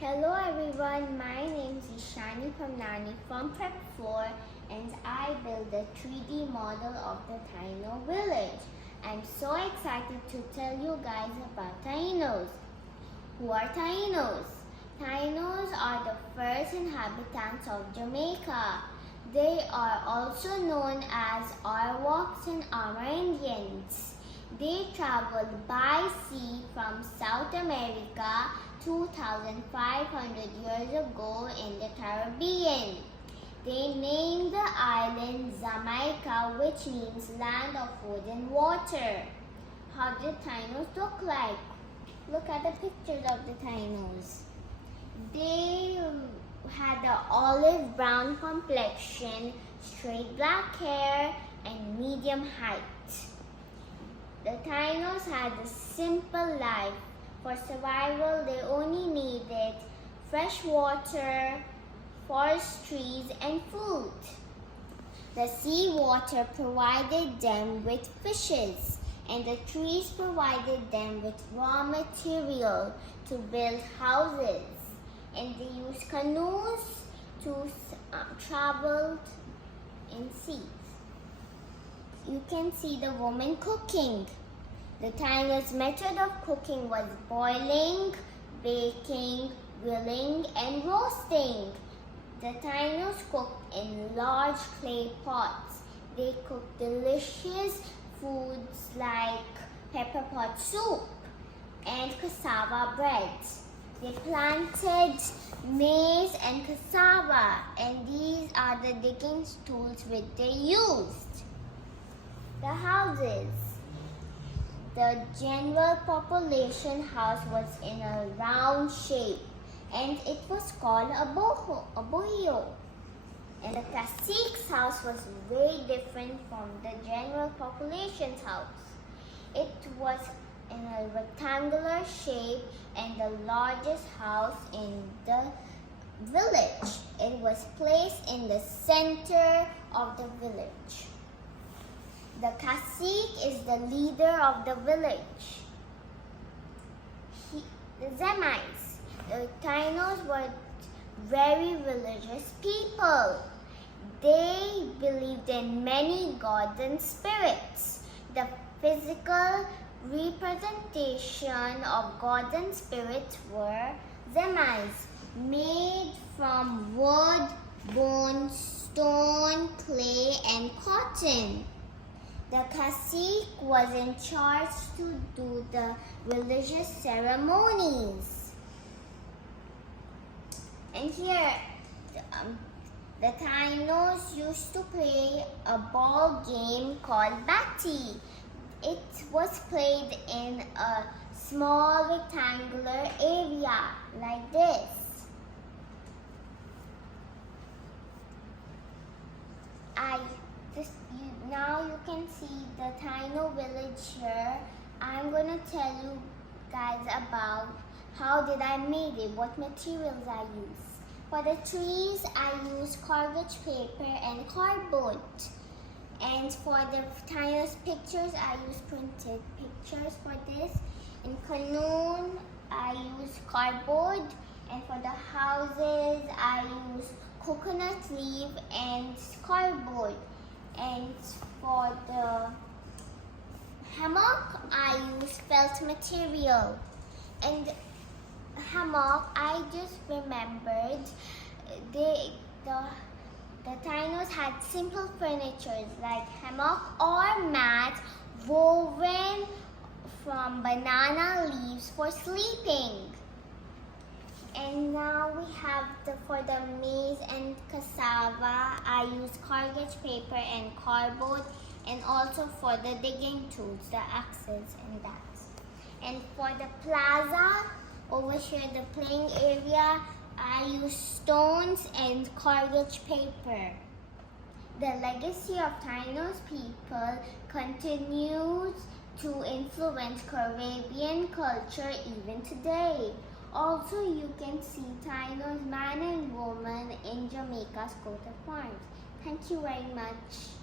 Hello everyone, my name is Ishani Pamnani from Prep 4 and I built a 3D model of the Taino Village. I'm so excited to tell you guys about Tainos. Who are Tainos? Tainos are the first inhabitants of Jamaica. They are also known as Arawaks and Amerindians. They traveled by sea from South America 2,500 years ago in the Caribbean. They named the island Jamaica, which means land of food and water. How did Tainos look like? Look at the pictures of the Tainos. They had an olive brown complexion, straight black hair, and medium height. The Tainos had a simple life. For survival, they only needed fresh water, forest trees, and food. The sea water provided them with fishes, and the trees provided them with raw material to build houses. And they used canoes to travel in seas. You can see the woman cooking. The Tainos' method of cooking was boiling, baking, grilling, and roasting. The Tainos cooked in large clay pots. They cooked delicious foods like pepper pot soup and cassava bread. They planted maize and cassava, and these are the digging tools which they used. The houses. The general population house was in a round shape and it was called a bohio. And the cacique's house was very different from the general population's house. It was in a rectangular shape and the largest house in the village. It was placed in the center of the village. The cacique is the leader of the village. The Zemais, the Tainos were very religious people. They believed in many gods and spirits. The physical representation of gods and spirits were Zemais, made from wood, bone, stone, clay, and cotton. The cacique was in charge to do the religious ceremonies. And here, the Tainos used to play a ball game called Bati. It was played in a small rectangular area like this. Now you can see the Taino Village here. I'm going to tell you guys about how did I made it, what materials I used. For the trees, I used corrugate paper and cardboard. And for the Taino's pictures, I used printed pictures for this. In canoe, I used cardboard. And for the houses, I used coconut leaf and cardboard. And for the hammock, I used felt material. And hammock, I just remembered the Tainos had simple furniture like hammock or mat woven from banana leaves for sleeping. And now we have for the maize and cassava, I use corrugate paper and cardboard, and also for the digging tools, the axes and that. And for the plaza, over here, the playing area, I use stones and corrugate paper. The legacy of Tainos people continues to influence Caribbean culture even today. Also, you can see Tainos man and woman in Jamaica's coat of arms. Thank you very much.